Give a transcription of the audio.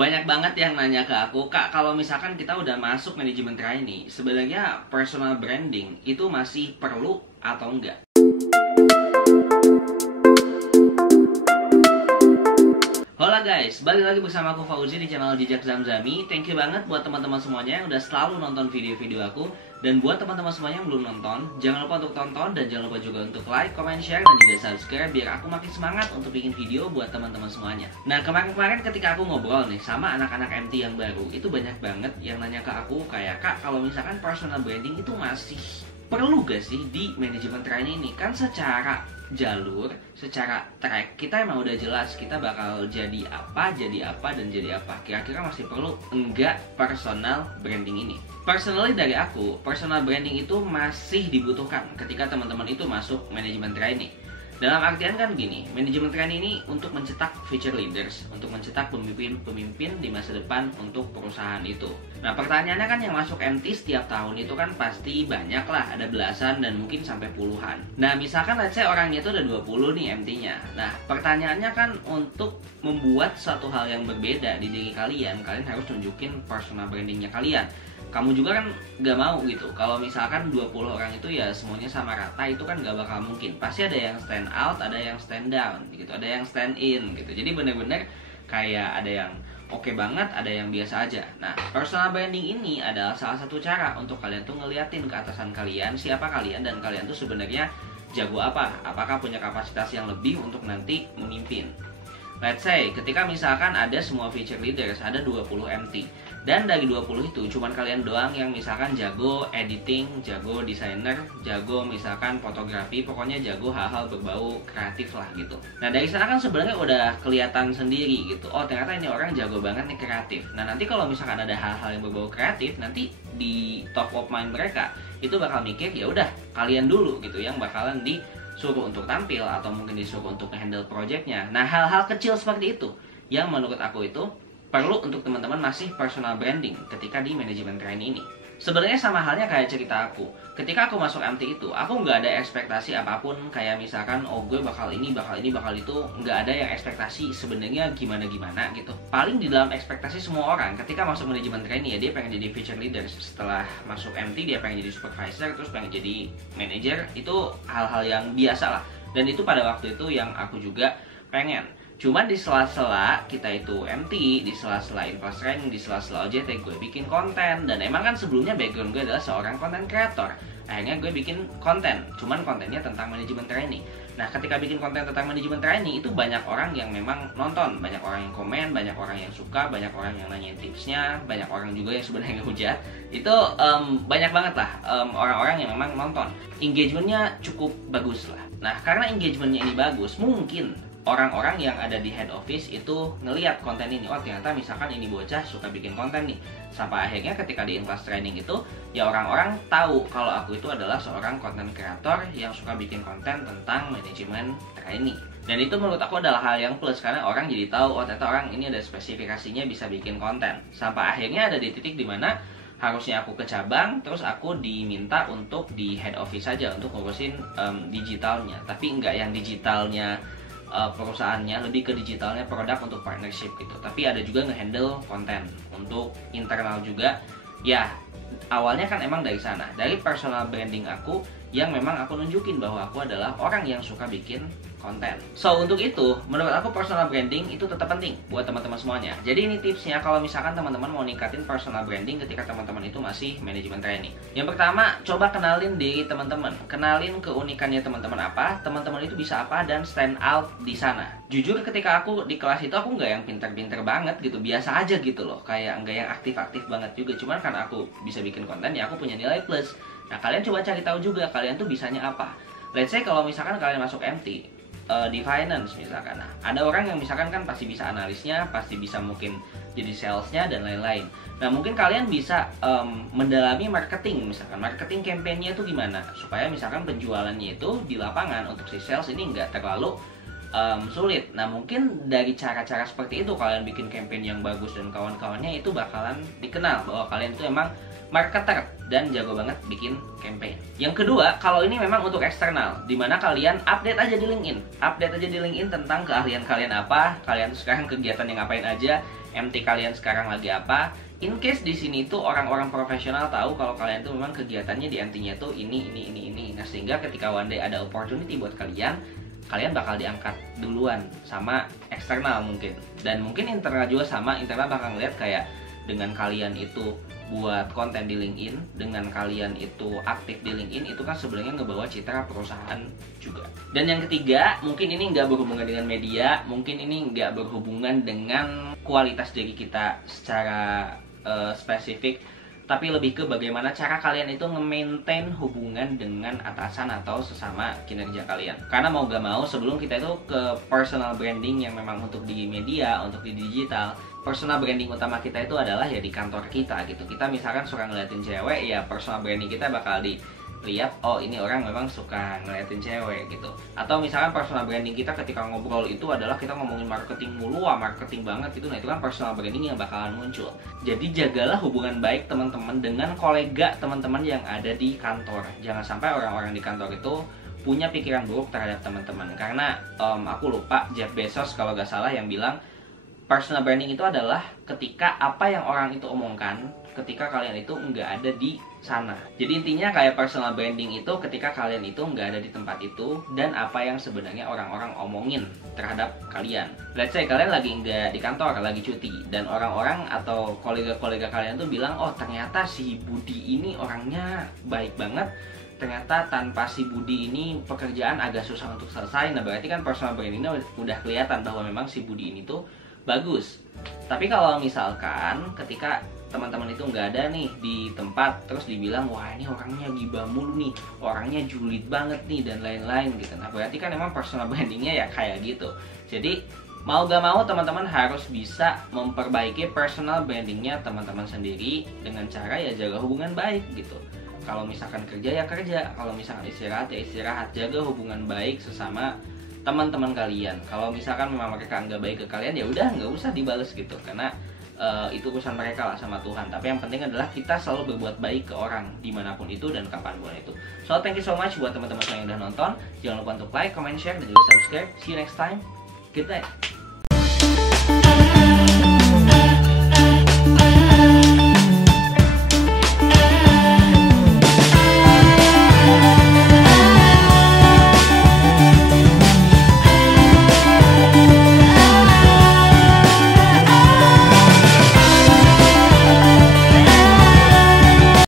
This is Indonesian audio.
Banyak banget yang nanya ke aku, Kak, kalau misalkan kita udah masuk manajemen trainee, sebenarnya personal branding itu masih perlu atau enggak? Hola guys, balik lagi bersama aku Fauzi di channel Jejak Zamzami. Thank you banget buat teman-teman semuanya yang udah selalu nonton video-video aku. Dan buat teman-teman semuanya yang belum nonton, jangan lupa untuk tonton dan jangan lupa juga untuk like, comment, share, dan juga subscribe biar aku makin semangat untuk bikin video buat teman-teman semuanya. Nah, kemarin-kemarin ketika aku ngobrol nih sama anak-anak MT yang baru, itu banyak banget yang nanya ke aku kayak, Kak, kalau misalkan personal branding itu masih perlu gak sih di manajemen trainee ini? Kan secara jalur, secara track kita emang udah jelas kita bakal jadi apa, dan jadi apa. Kira-kira masih perlu enggak personal branding ini? Personally dari aku, personal branding itu masih dibutuhkan ketika teman-teman itu masuk manajemen trainee. Dalam artian kan gini, manajemen trainee ini untuk mencetak future leaders, untuk mencetak pemimpin-pemimpin di masa depan untuk perusahaan itu. Nah, pertanyaannya kan yang masuk MT setiap tahun itu kan pasti banyak lah, ada belasan dan mungkin sampai puluhan. Nah, misalkan let's say orangnya itu ada 20 nih MT-nya. Nah, pertanyaannya kan untuk membuat suatu hal yang berbeda di diri kalian, kalian harus tunjukin personal brandingnya kalian. Kamu juga kan gak mau gitu kalau misalkan 20 orang itu ya semuanya sama rata, itu kan gak bakal mungkin. Pasti ada yang stand out, ada yang stand down gitu, ada yang stand in gitu. Jadi bener-bener kayak ada yang oke banget, ada yang biasa aja. Nah, personal branding ini adalah salah satu cara untuk kalian tuh ngeliatin ke atasan kalian siapa kalian, dan kalian tuh sebenarnya jago apa, apakah punya kapasitas yang lebih untuk nanti memimpin. Let's say ketika misalkan ada semua feature leaders, ada 20 MT, dan dari 20 itu cuman kalian doang yang misalkan jago editing, jago desainer, jago misalkan fotografi, pokoknya jago hal-hal berbau kreatif lah gitu. Nah, dari sana kan sebenarnya udah kelihatan sendiri gitu, oh ternyata ini orang jago banget nih kreatif. Nah, nanti kalau misalkan ada hal-hal yang berbau kreatif, nanti di top of mind mereka itu bakal mikir ya udah kalian dulu gitu yang bakalan disuruh untuk tampil atau mungkin disuruh untuk handle projectnya. Nah, hal-hal kecil seperti itu yang menurut aku itu perlu untuk teman-teman masih personal branding ketika di manajemen trainee ini. Sebenarnya sama halnya kayak cerita aku. Ketika aku masuk MT itu, aku nggak ada ekspektasi apapun kayak misalkan, oh gue bakal ini, bakal itu. Nggak ada yang ekspektasi sebenarnya gimana-gimana gitu. Paling di dalam ekspektasi semua orang ketika masuk manajemen trainee ya dia pengen jadi feature leader. Setelah masuk MT dia pengen jadi supervisor, terus pengen jadi manager. Itu hal-hal yang biasa lah. Dan itu pada waktu itu yang aku juga pengen. Cuman di sela-sela kita itu MT, di sela-sela Infast Training, di sela-sela OJT gue bikin konten. Dan emang kan sebelumnya background gue adalah seorang content creator. Akhirnya gue bikin konten, cuman kontennya tentang manajemen trainee. Nah, ketika bikin konten tentang manajemen trainee itu banyak orang yang memang nonton, banyak orang yang komen, banyak orang yang suka, banyak orang yang nanyain tipsnya, banyak orang juga yang sebenarnya ngehujat. Itu banyak banget lah orang-orang yang memang nonton. Engagementnya cukup bagus lah. Nah, karena engagementnya ini bagus, mungkin orang-orang yang ada di head office itu ngelihat konten ini, oh ternyata misalkan ini bocah suka bikin konten nih. Sampai akhirnya ketika di Infast Training itu ya orang-orang tahu kalau aku itu adalah seorang content creator yang suka bikin konten tentang manajemen trainee. Dan itu menurut aku adalah hal yang plus karena orang jadi tahu, oh ternyata orang ini ada spesifikasinya bisa bikin konten. Sampai akhirnya ada di titik dimana harusnya aku ke cabang, terus aku diminta untuk di head office saja untuk ngurusin digitalnya. Tapi enggak yang digitalnya perusahaannya, lebih ke digitalnya produk untuk partnership gitu. Tapi ada juga ngehandle konten untuk internal juga. Ya, awalnya kan emang dari sana, dari personal branding aku yang memang aku nunjukin bahwa aku adalah orang yang suka bikin konten. So, untuk itu, menurut aku personal branding itu tetap penting buat teman-teman semuanya. Jadi ini tipsnya kalau misalkan teman-teman mau ningkatin personal branding ketika teman-teman itu masih manajemen trainee. Yang pertama, coba kenalin diri teman-teman. Kenalin keunikannya teman-teman apa, teman-teman itu bisa apa, dan stand out di sana. Jujur ketika aku di kelas itu aku nggak yang pinter-pinter banget gitu, biasa aja gitu loh. Kayak nggak yang aktif-aktif banget juga. Cuman karena aku bisa bikin konten ya aku punya nilai plus. Nah, kalian coba cari tahu juga kalian tuh bisanya apa. Let's say kalau misalkan kalian masuk MT di finance misalkan, nah, ada orang yang misalkan kan pasti bisa analisnya, pasti bisa mungkin jadi salesnya dan lain-lain. Nah, mungkin kalian bisa mendalami marketing, misalkan marketing campaign-nya itu gimana supaya misalkan penjualannya itu di lapangan untuk si sales ini nggak terlalu sulit. Nah, mungkin dari cara-cara seperti itu kalian bikin campaign yang bagus dan kawan-kawannya itu bakalan dikenal bahwa kalian itu emang marketer dan jago banget bikin campaign. Yang kedua, kalau ini memang untuk eksternal, dimana kalian update aja di LinkedIn. Update aja di LinkedIn tentang keahlian kalian apa, kalian sekarang kegiatan yang ngapain aja. MT kalian sekarang lagi apa. In case di sini tuh orang-orang profesional tahu kalau kalian tuh memang kegiatannya di MT-nya tuh ini. Nah, sehingga ketika one day ada opportunity buat kalian bakal diangkat duluan sama eksternal mungkin. Dan mungkin internal juga sama, internal bakal ngeliat kayak dengan kalian itu buat konten di LinkedIn, dengan kalian itu aktif di LinkedIn, itu kan sebenarnya ngebawa citra perusahaan juga. Dan yang ketiga, mungkin ini nggak berhubungan dengan media, mungkin ini nggak berhubungan dengan kualitas diri kita secara spesifik, tapi lebih ke bagaimana cara kalian itu nge-maintain hubungan dengan atasan atau sesama kinerja kalian. Karena mau gak mau sebelum kita itu ke personal branding yang memang untuk di media, untuk di digital, personal branding utama kita itu adalah ya di kantor kita gitu. Kita misalkan suka ngeliatin cewek, ya personal branding kita bakal dilihat, oh ini orang memang suka ngeliatin cewek gitu. Atau misalkan personal branding kita ketika ngobrol itu adalah kita ngomongin marketing mulu, marketing banget gitu. Nah itu kan personal branding yang bakalan muncul. Jadi jagalah hubungan baik teman-teman dengan kolega teman-teman yang ada di kantor. Jangan sampai orang-orang di kantor itu punya pikiran buruk terhadap teman-teman. Karena aku lupa, Jeff Bezos kalau gak salah yang bilang personal branding itu adalah ketika apa yang orang itu omongkan ketika kalian itu nggak ada di sana. Jadi intinya kayak personal branding itu ketika kalian itu nggak ada di tempat itu dan apa yang sebenarnya orang-orang omongin terhadap kalian. Let's say kalian lagi nggak di kantor, lagi cuti, dan orang-orang atau kolega-kolega kalian tuh bilang, oh ternyata si Budi ini orangnya baik banget, ternyata tanpa si Budi ini pekerjaan agak susah untuk selesai. Nah berarti kan personal brandingnya udah kelihatan bahwa memang si Budi ini tuh bagus. Tapi kalau misalkan ketika teman-teman itu nggak ada nih di tempat, terus dibilang wah ini orangnya gibah mulu nih, orangnya julid banget nih, dan lain-lain gitu. Nah berarti kan emang personal brandingnya ya kayak gitu. Jadi mau gak mau teman-teman harus bisa memperbaiki personal brandingnya teman-teman sendiri dengan cara ya jaga hubungan baik gitu. Kalau misalkan kerja ya kerja, kalau misalkan istirahat ya istirahat, jaga hubungan baik sesama teman-teman kalian. Kalau misalkan memang mereka nggak baik ke kalian, ya udah nggak usah dibales gitu, karena itu urusan mereka lah sama Tuhan. Tapi yang penting adalah kita selalu berbuat baik ke orang dimanapun itu dan kapanpun itu. So thank you so much buat teman-teman yang udah nonton. Jangan lupa untuk like, comment, share, dan juga subscribe. See you next time. Good night.